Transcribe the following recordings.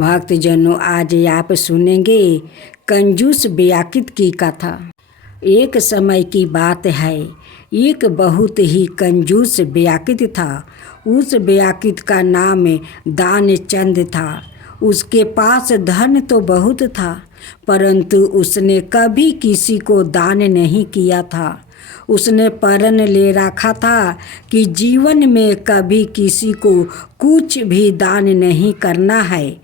भक्तजनों, आज आप सुनेंगे कंजूस बेयाकित की कथा। एक समय की बात है, एक बहुत ही कंजूस बेयाकित था। उस बेयाकित का नाम दानचंद था। उसके पास धन तो बहुत था, परंतु उसने कभी किसी को दान नहीं किया था। उसने प्रण ले रखा था कि जीवन में कभी किसी को कुछ भी दान नहीं करना है।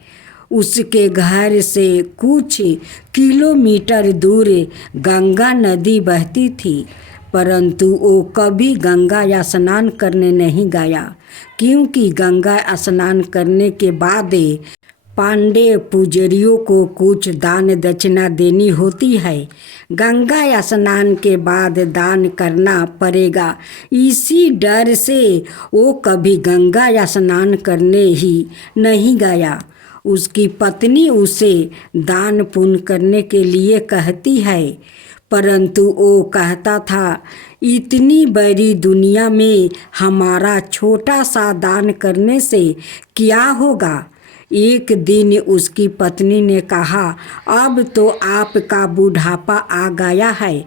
उसके घर से कुछ किलोमीटर दूर गंगा नदी बहती थी, परंतु वो कभी गंगा स्नान करने नहीं गया, क्योंकि गंगा स्नान करने के बाद पांडे पुजारियों को कुछ दान दक्षिणा देनी होती है। गंगा स्नान के बाद दान करना पड़ेगा, इसी डर से वो कभी गंगा स्नान करने ही नहीं गया। उसकी पत्नी उसे दान पुण्य करने के लिए कहती है, परंतु वो कहता था, इतनी बड़ी दुनिया में हमारा छोटा सा दान करने से क्या होगा। एक दिन उसकी पत्नी ने कहा, अब तो आपका बुढ़ापा आ गया है,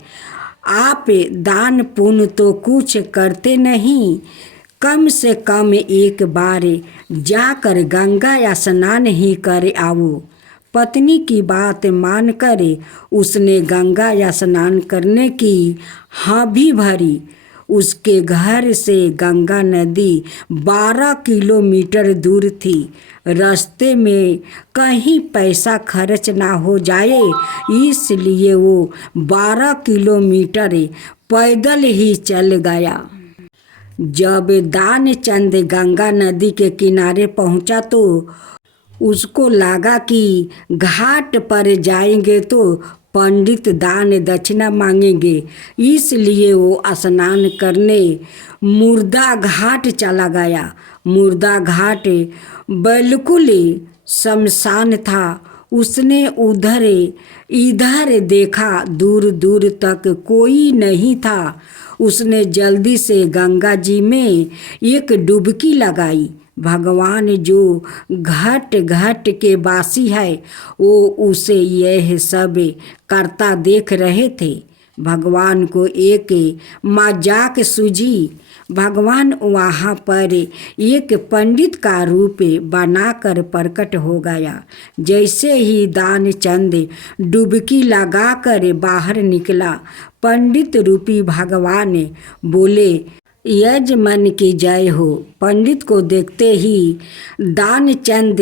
आप दान पुण्य तो कुछ करते नहीं। कम से कम एक बार जाकर गंगा स्नान ही कर आओ। पत्नी की बात मानकर उसने गंगा स्नान करने की हाँ भी भरी। उसके घर से गंगा नदी 12 किलोमीटर दूर थी। रास्ते में कहीं पैसा खर्च ना हो जाए, इसलिए वो 12 किलोमीटर पैदल ही चल गया। जब दानचंद गंगा नदी के किनारे पहुंचा तो उसको लगा कि घाट पर जाएंगे तो पंडित दान दक्षिणा मांगेंगे, इसलिए वो स्नान करने मुर्दा घाट चला गया। मुर्दा घाट बिल्कुल शमशान था। उसने उधर इधर देखा, दूर दूर तक कोई नहीं था। उसने जल्दी से गंगा जी में एक डुबकी लगाई। भगवान जो घट घट के वासी है, वो उसे यह सब करता देख रहे थे। भगवान को एक मजाक सूझी। भगवान वहाँ पर एक पंडित का रूप बनाकर प्रकट हो गया। जैसे ही दानचंद डुबकी लगाकर बाहर निकला, पंडित रूपी भगवान बोले, यजमान की जय हो। पंडित को देखते ही दानचंद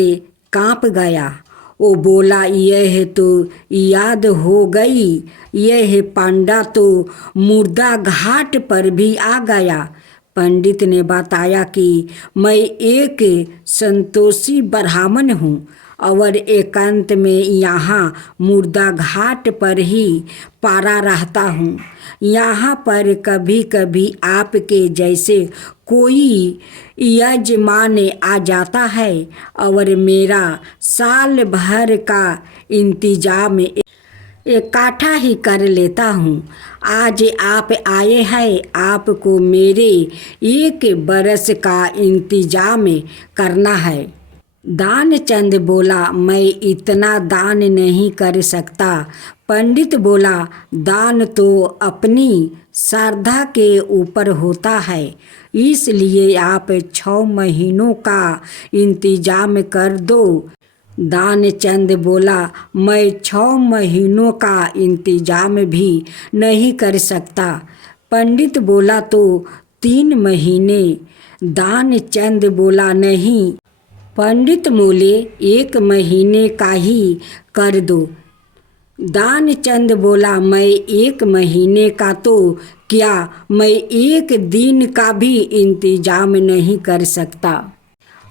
कांप गया। वो बोला, यह तो याद हो गई, यह पांडा तो मुर्दा घाट पर भी आ गया। पंडित ने बताया कि मैं एक संतोषी ब्राह्मण हूँ और एकांत में यहाँ मुर्दा घाट पर ही पारा रहता हूँ। यहाँ पर कभी कभी आपके जैसे कोई यजमान आ जाता है और मेरा साल भर का इंतजाम इकट्ठा ही कर लेता हूँ। आज आप आए हैं, आपको मेरे 1 बरस का इंतजाम करना है। दानचंद बोला, मैं इतना दान नहीं कर सकता। पंडित बोला, दान तो अपनी श्रद्धा के ऊपर होता है, इसलिए आप 6 महीनों का इंतजाम कर दो। दानचंद बोला, मैं 6 महीनों का इंतजाम भी नहीं कर सकता। पंडित बोला, तो 3 महीने। दानचंद बोला, नहीं। पंडित बोले, 1 महीने का ही कर दो। दानचंद बोला, मैं 1 महीने का तो क्या, मैं 1 दिन का भी इंतजाम नहीं कर सकता।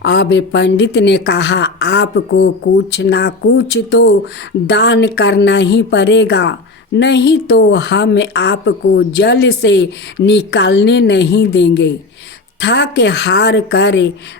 अब पंडित ने कहा, आपको कुछ ना कुछ तो दान करना ही पड़ेगा, नहीं तो हम आपको जल से निकालने नहीं देंगे। थक हार कर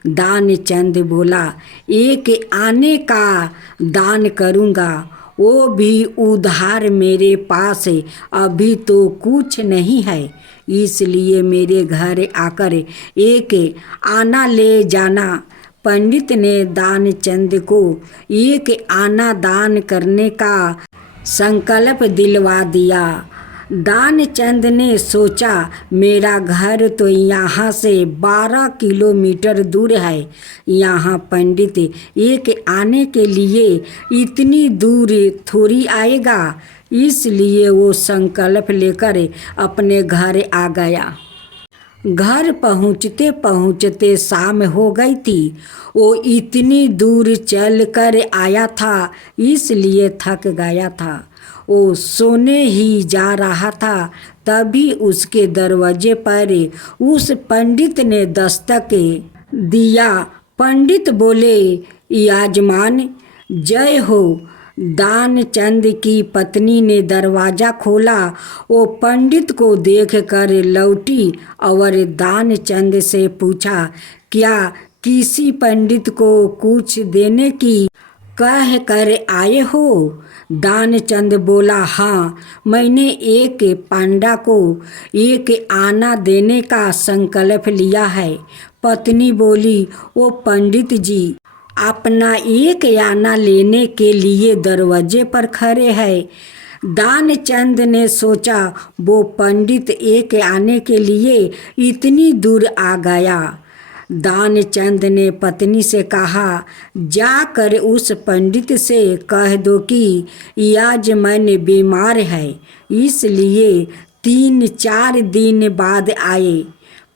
दानचंद बोला, 1 आने का दान करूँगा, वो भी उधार। मेरे पास अभी तो कुछ नहीं है, इसलिए मेरे घर आकर 1 आना ले जाना। पंडित ने दानचंद को एक आना दान करने का संकल्प दिलवा दिया। दानचंद ने सोचा, मेरा घर तो यहाँ से 12 किलोमीटर दूर है, यहाँ पंडित एक आने के लिए इतनी दूर थोड़ी आएगा। इसलिए वो संकल्प लेकर अपने घर आ गया। घर पहुँचते पहुँचते शाम हो गई थी। वो इतनी दूर चल कर आया था, इसलिए थक गया था। वो सोने ही जा रहा था, तभी उसके दरवाजे पर उस पंडित ने दस्तक दिया। पंडित बोले, यजमान जय हो। दानचंद की पत्नी ने दरवाज़ा खोला। वो पंडित को देखकर लौटी और दानचंद से पूछा, क्या किसी पंडित को कुछ देने की कह कर आए हो? दानचंद बोला, हाँ, मैंने एक पांडा को एक आना देने का संकल्प लिया है। पत्नी बोली, ओ पंडित जी अपना एक आना लेने के लिए दरवाजे पर खड़े हैं। दानचंद ने सोचा, वो पंडित एक आने के लिए इतनी दूर आ गया। दानचंद ने पत्नी से कहा, जाकर उस पंडित से कह दो कि यजमान बीमार है, इसलिए 3-4 दिन बाद आए।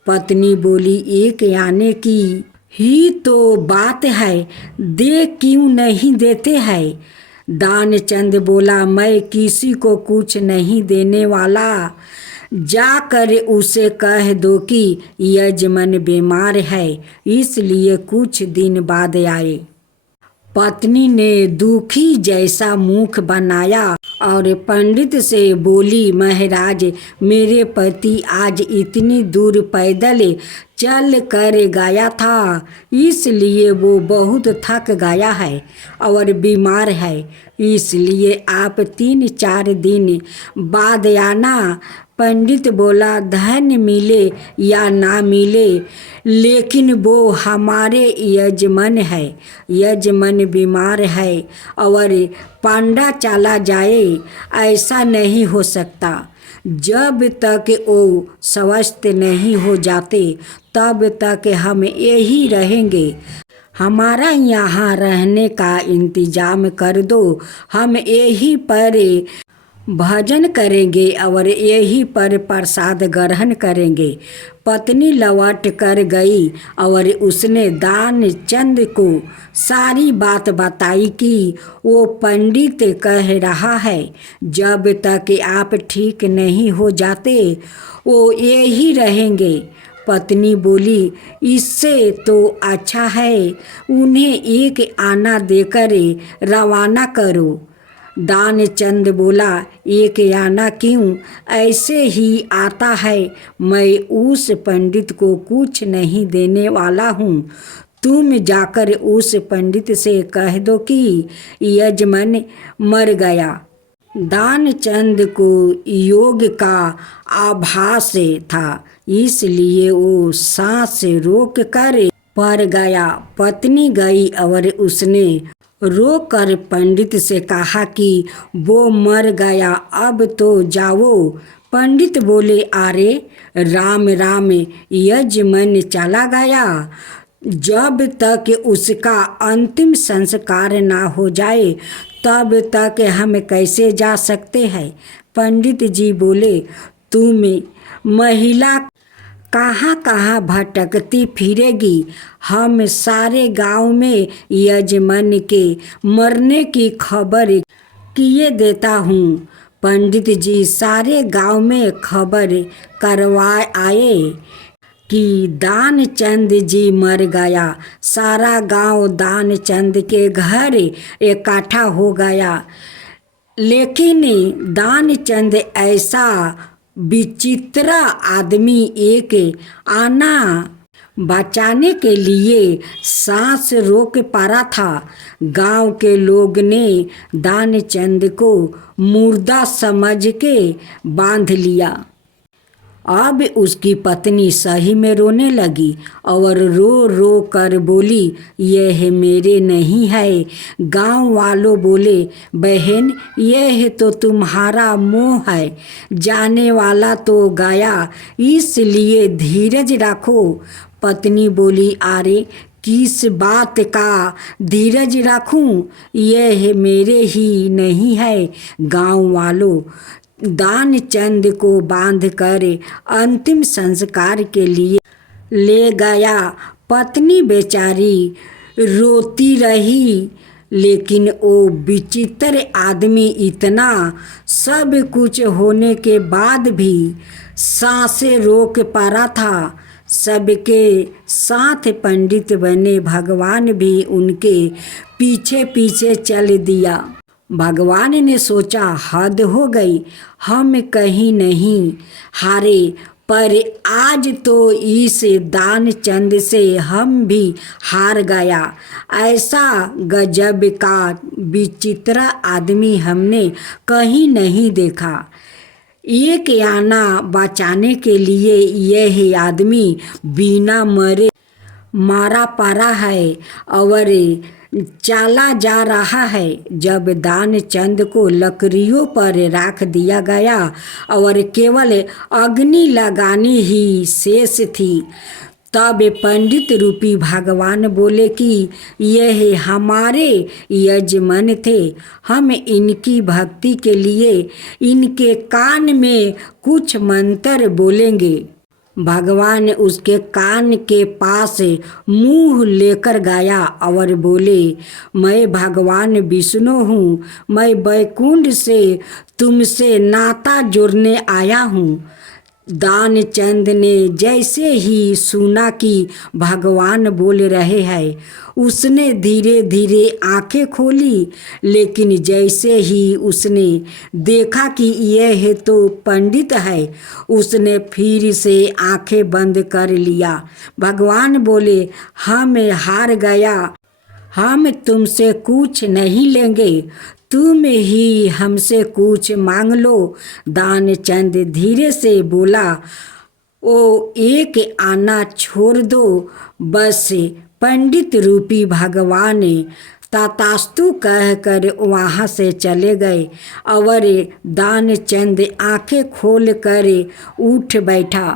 पत्नी बोली, एक आने की ही तो बात है, दे क्यों नहीं देते हैं? दानचंद बोला, मैं किसी को कुछ नहीं देने वाला। जाकर उसे कह दो कि यजमान बीमार है, इसलिए कुछ दिन बाद आए। पत्नी ने दुखी जैसा मुख बनाया और पंडित से बोली, महाराज मेरे पति आज इतनी दूर पैदल चल कर गया था, इसलिए वो बहुत थक गया है और बीमार है, इसलिए आप 3-4 दिन बाद आना। पंडित बोला, धन मिले या ना मिले, लेकिन वो हमारे यजमान है। यजमान बीमार है और पांडा चला जाए, ऐसा नहीं हो सकता। जब तक वो स्वस्थ नहीं हो जाते तब तक हम यही रहेंगे। हमारा यहाँ रहने का इंतजाम कर दो, हम यहीं पर भजन करेंगे और यहीं पर प्रसाद ग्रहण करेंगे। पत्नी लौट कर गई और उसने दानचंद को सारी बात बताई कि वो पंडित कह रहा है, जब तक आप ठीक नहीं हो जाते वो यही रहेंगे। पत्नी बोली, इससे तो अच्छा है उन्हें एक आना देकर रवाना करो। दानचंद बोला, एक आना क्यों, ऐसे ही आता है। मैं उस पंडित को कुछ नहीं देने वाला हूँ। तुम जाकर उस पंडित से कह दो कि यजमान मर गया। दानचंद को योग का आभास था, इसलिए वो सांस रोक कर पड़ गया। पत्नी गई और उसने रो कर पंडित से कहा कि वो मर गया, अब तो जाओ। पंडित बोले, अरे राम राम, यजमान चला गया, जब तक उसका अंतिम संस्कार ना हो जाए तब तक हम कैसे जा सकते हैं? पंडित जी बोले, तुम महिला कहाँ कहाँ भटकती फिरेगी, हम सारे गांव में यजमान के मरने की खबर किए देता हूँ। पंडित जी सारे गांव में खबर करवा आए कि दानचंद जी मर गया। सारा गांव दानचंद के घर इकट्ठा हो गया, लेकिन दानचंद ऐसा विचित्र आदमी एक आना बचाने के लिए सांस रोक पा था। गांव के लोग ने दानचंद को मुर्दा समझ के बांध लिया अब उसकी पत्नी सही में रोने लगी और रो रो कर बोली, यह मेरे नहीं है। गांव वालों बोले, बहन यह तो तुम्हारा मोह है, जाने वाला तो गया, इसलिए धीरज रखो। पत्नी बोली, अरे किस बात का धीरज रखूं, यह मेरे ही नहीं है। गांव वालों दानचंद को बांधकर अंतिम संस्कार के लिए ले गया। पत्नी बेचारी रोती रही, लेकिन वो विचित्र आदमी इतना सब कुछ होने के बाद भी सांसें रोक पा था। सबके साथ पंडित बने भगवान भी उनके पीछे पीछे चल दिया। भगवान ने सोचा, हद हो गई, हम कहीं नहीं हारे, पर आज तो इस दानचंद से हम भी हार गया। ऐसा गजब का विचित्र आदमी हमने कहीं नहीं देखा। एक आना बचाने के लिए यह आदमी बिना मरे मारा पड़ा है और चला जा रहा है। जब दानचंद को लकड़ियों पर रख दिया गया और केवल अग्नि लगानी ही शेष थी, तब पंडित रूपी भगवान बोले कि यह हमारे यजमान थे, हम इनकी भक्ति के लिए इनके कान में कुछ मंत्र बोलेंगे। भगवान उसके कान के पास मुंह लेकर गया और बोले, मैं भगवान विष्णु हूँ, मैं वैकुंठ से तुमसे नाता जोड़ने आया हूँ। दानचंद ने जैसे ही सुना कि भगवान बोल रहे हैं, उसने धीरे धीरे आंखें खोली, लेकिन जैसे ही उसने देखा कि यह तो पंडित है, उसने फिर से आंखें बंद कर लिया। भगवान बोले, हम हार गया, हम तुमसे कुछ नहीं लेंगे, तुम ही हमसे कुछ मांग लो। दानचंद धीरे से बोला, ओ एक आना छोड़ दो बस। पंडित रूपी भगवान तथास्तु कहकर वहाँ से चले गए और दानचंद आंखें खोल कर उठ बैठा।